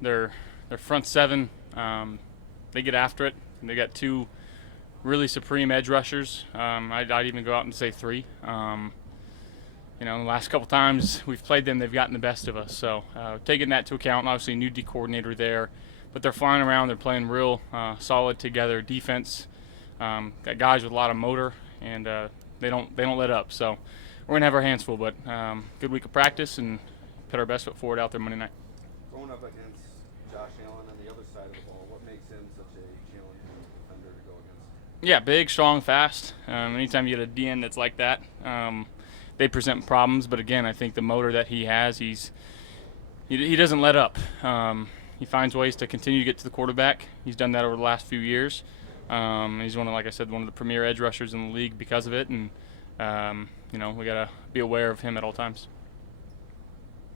Their front seven, they get after it. And they got two really supreme edge rushers. I'd even go out and say three. The last couple times we've played them, they've gotten the best of us. So taking that into account, obviously new D coordinator there, but they're flying around. They're playing real solid together. Defense, got guys with a lot of motor, and they don't let up. So we're gonna have our hands full, but good week of practice and put our best foot forward out there Monday night. Going up against Josh Allen on the other side of the ball, what makes him such a challenging defender to go against? Yeah, big, strong, fast. Anytime you get a DN that's like that, they present problems. But again, I think the motor that he has, he doesn't let up. He finds ways to continue to get to the quarterback. He's done that over the last few years. He's like I said, one of the premier edge rushers in the league because of it. And we gotta be aware of him at all times.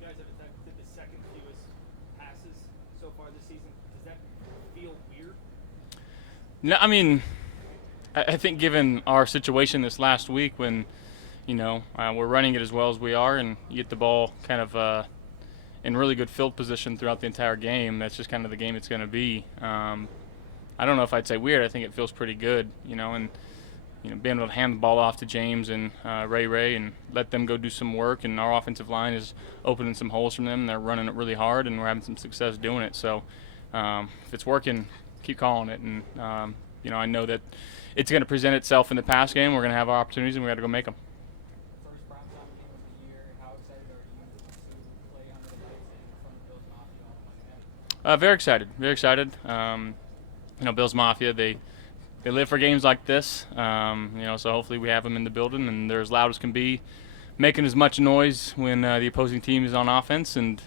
You guys have attempted the second fewest passes so far this season. Does that feel weird? No, I mean, I think given our situation this last week when, we're running it as well as we are and you get the ball kind of in really good field position throughout the entire game, that's just kind of the game it's going to be. I don't know if I'd say weird. I think it feels pretty good, and being able to hand the ball off to James and Ray and let them go do some work, and our offensive line is opening some holes from them. They're running it really hard, and we're having some success doing it. So if it's working, keep calling it. And, I know that it's going to present itself in the pass game. We're going to have our opportunities, and we got to go make them. First primetime game of the year. How excited are you to play under the lights in front of Bills Mafia on Monday night? Very excited. Very excited. Bills Mafia, they live for games like this, so hopefully we have them in the building and they're as loud as can be, making as much noise when the opposing team is on offense, and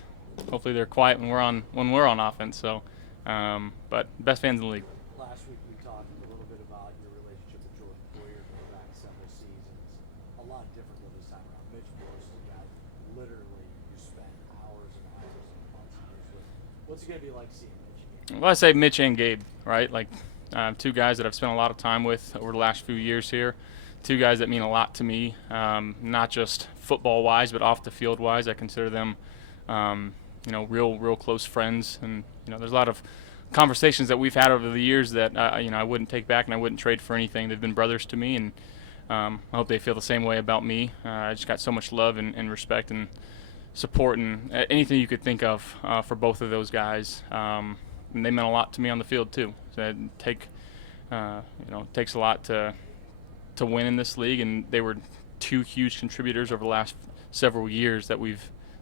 hopefully they're quiet when we're on offense. So, but best fans in the league. Last week we talked a little bit about your relationship with Jordan Boyer going back several seasons. A lot different than this time around. Mitch Morse is a guy literally you spend hours and hours and months and years with. What's it going to be like seeing Mitch? Well, I say Mitch and Gabe, right? Two guys that I've spent a lot of time with over the last few years here. Two guys that mean a lot to me, not just football-wise, but off the field-wise. I consider them, real close friends. And there's a lot of conversations that we've had over the years that I wouldn't take back and I wouldn't trade for anything. They've been brothers to me, and I hope they feel the same way about me. I just got so much love and respect and support and anything you could think of for both of those guys. And they meant a lot to me on the field too. So it takes a lot to win in this league, and they were two huge contributors over the last several years that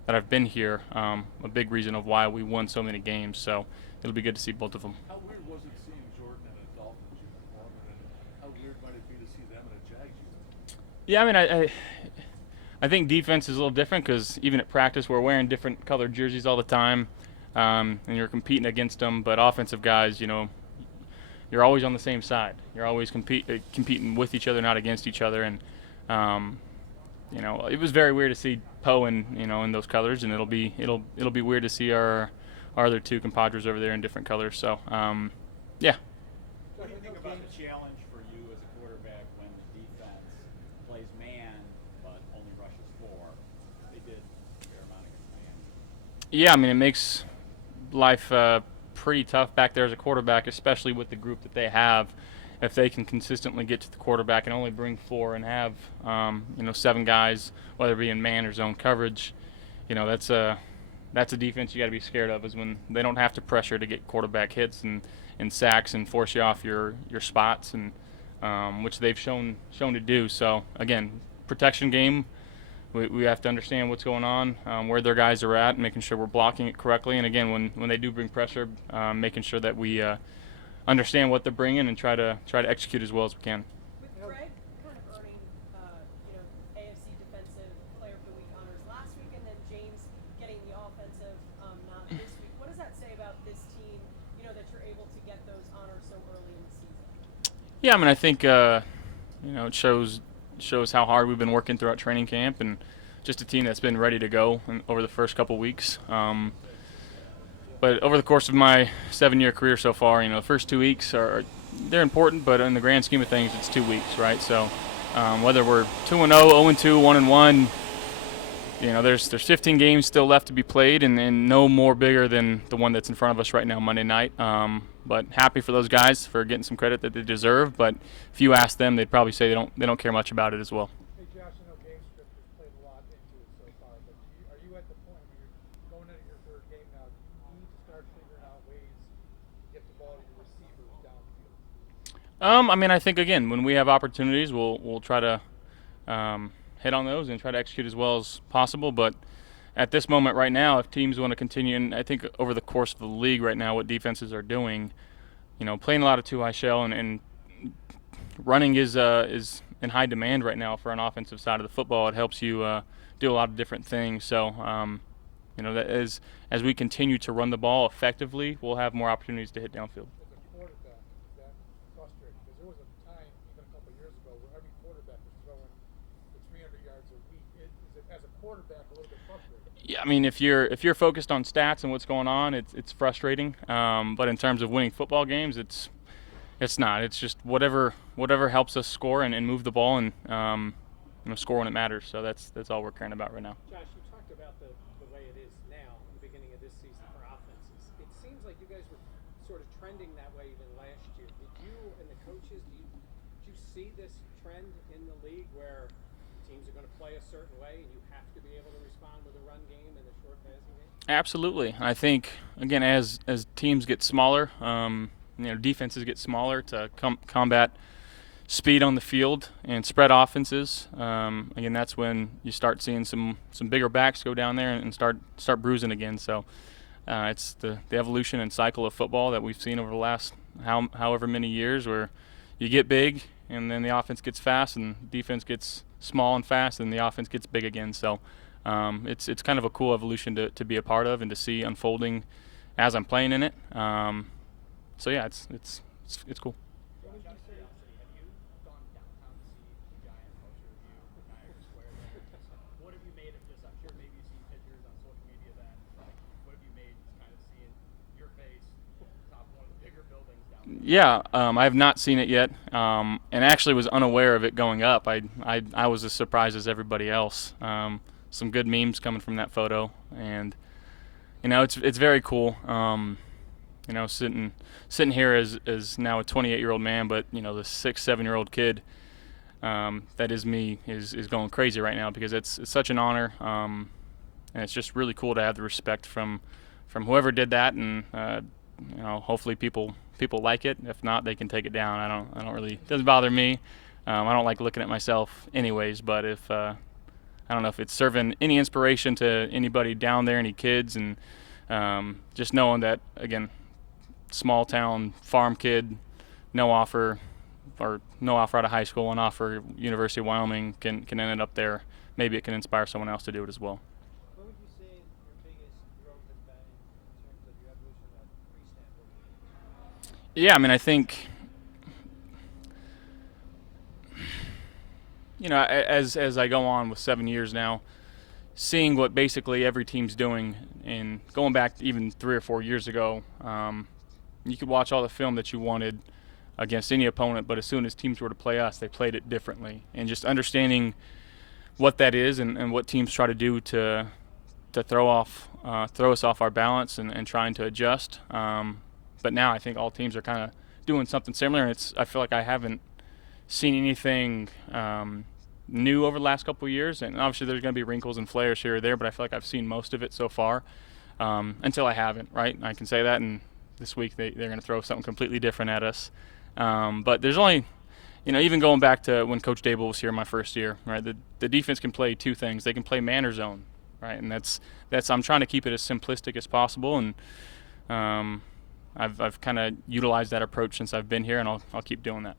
I've been here. A big reason of why we won so many games. So it'll be good to see both of them. How weird was it seeing Jordan in a Dolphins uniform, and how weird might it be to see them in a Jags uniform? Yeah, I mean, I think defense is a little different because even at practice we're wearing different colored jerseys all the time. And you're competing against them, but offensive guys, you're always on the same side. You're always competing with each other, not against each other. And it was very weird to see Poe in those colors, and it'll be weird to see our other two compadres over there in different colors. So yeah. What do you think about the challenge for you as a quarterback when the defense plays man but only rushes 4? They did a fair amount against man. Yeah, I mean, it makes life pretty tough back there as a quarterback, especially with the group that they have. If they can consistently get to the quarterback and only bring 4 and have 7 guys, whether it be in man or zone coverage, that's a defense you got to be scared of, is when they don't have to pressure to get quarterback hits and sacks and force you off your spots, and which they've shown to do. So again, protection game. We have to understand what's going on, where their guys are at, and making sure we're blocking it correctly. And again, when they do bring pressure, making sure that we understand what they're bringing and try to execute as well as we can. With Greg kind of earning, AFC Defensive Player of the Week honors last week, and then James getting the offensive nod this week, what does that say about this team? That you're able to get those honors so early in the season. Yeah, I mean, I think it shows how hard we've been working throughout training camp, and just a team that's been ready to go over the first couple weeks. But over the course of my 7-year career so far, the first 2 weeks they're important, but in the grand scheme of things, it's 2 weeks, right? So whether we're 2-0, 0-2, 1-1, there's 15 games still left to be played, and no more bigger than the one that's in front of us right now, Monday night. But happy for those guys for getting some credit that they deserve. But if you ask them, they'd probably say they don't care much about it as well. Hey Josh, I know game script has played a lot into it so far, but are you at the point where you're going into your third game now? Do you need to start figuring out ways to get the ball to your receivers downfield? I mean, I think again, when we have opportunities, we'll try to hit on those and try to execute as well as possible. But at this moment right now, if teams want to continue, and I think over the course of the league right now, what defenses are doing, playing a lot of two-high shell and running is in high demand right now for an offensive side of the football. It helps you do a lot of different things. So, that as we continue to run the ball effectively, we'll have more opportunities to hit downfield. As a quarterback, is that frustrating? Because there was a time, even a couple of years ago, where every quarterback was throwing for 300 yards a week. Is it, as a quarterback, a little bit frustrating? Yeah, I mean, if you're focused on stats and what's going on, it's frustrating. But in terms of winning football games, it's not. It's just whatever helps us score and move the ball and score when it matters. So that's all we're caring about right now. Josh, you talked about the way it is now in the beginning of this season for offenses. It seems like you guys were sort of trending that way even last year. Did you and the coaches, did you see this trend in the league where teams are going to play a certain way and you have to be able to respond with a run game and a short passing game? Absolutely. I think, again, as teams get smaller, defenses get smaller to combat speed on the field and spread offenses. Again, that's when you start seeing some bigger backs go down there and start bruising again. So it's the evolution and cycle of football that we've seen over the last however many years, where you get big and then the offense gets fast and defense gets small and fast and the offense gets big again. So it's kind of a cool evolution to be a part of and to see unfolding as I'm playing in it. So yeah, it's cool. What would you say? Have you gone downtown to see the Giants culture review Niagara Square there? What have you made of this? I'm sure maybe you've seen pictures on social media that, what have you made just kind of seeing your face atop one of the bigger buildings down there? Yeah, I have not seen it yet, and actually was unaware of it going up. I was as surprised as everybody else. Some good memes coming from that photo, and it's very cool. Sitting here as now a 28-year-old man, but the 6-7-year-old kid that is me is going crazy right now because it's such an honor, and it's just really cool to have the respect from whoever did that, and hopefully people like it. If not, they can take it down. I don't really, it doesn't bother me. I don't like looking at myself anyways, but if I don't know if it's serving any inspiration to anybody down there, any kids, and just knowing that, again, small town farm kid, no offer out of high school, and offer University of Wyoming can end up there. Maybe it can inspire someone else to do it as well. What would you say your biggest growth has been in terms of your evolution of freestyle? Yeah, I mean, I think as I go on with 7 years now, seeing what basically every team's doing, and going back even 3 or 4 years ago, you could watch all the film that you wanted against any opponent, but as soon as teams were to play us, they played it differently. And just understanding what that is and what teams try to do to throw us off our balance and trying to adjust. But now I think all teams are kind of doing something similar, and I feel like I haven't seen anything new over the last couple of years. And obviously there's going to be wrinkles and flares here or there, but I feel like I've seen most of it so far, until I haven't, right? I can say that, and this week they're going to throw something completely different at us. But there's only, even going back to when Coach Dable was here my first year, right? The defense can play two things. They can play man or zone, right? And that's I'm trying to keep it as simplistic as possible, and I've kind of utilized that approach since I've been here, and I'll keep doing that.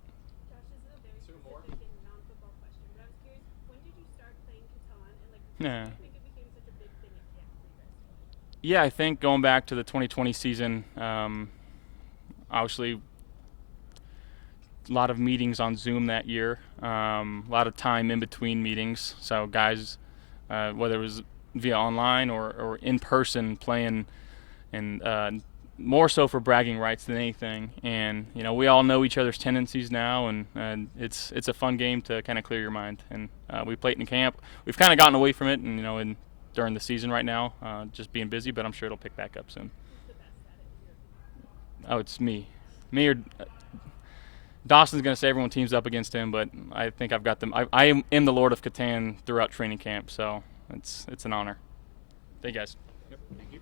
Josh, this is a very specific and non-football question, but I was curious, when did you start playing Catan, and Yeah. why do you think it became such a big thing at camp for you guys? Yeah, I think going back to the 2020 season, obviously a lot of meetings on Zoom that year, a lot of time in between meetings. So guys, whether it was via online or in person, playing, and more so for bragging rights than anything. And we all know each other's tendencies now, and it's a fun game to kind of clear your mind. And we played in camp. We've kind of gotten away from it, and in during the season right now, just being busy, but I'm sure it'll pick back up soon. Oh, it's me. Me or Dawson's going to say everyone teams up against him, but I think I've got them. I am the Lord of Catan throughout training camp, so it's an honor. Thank you guys. Yep. Thank you.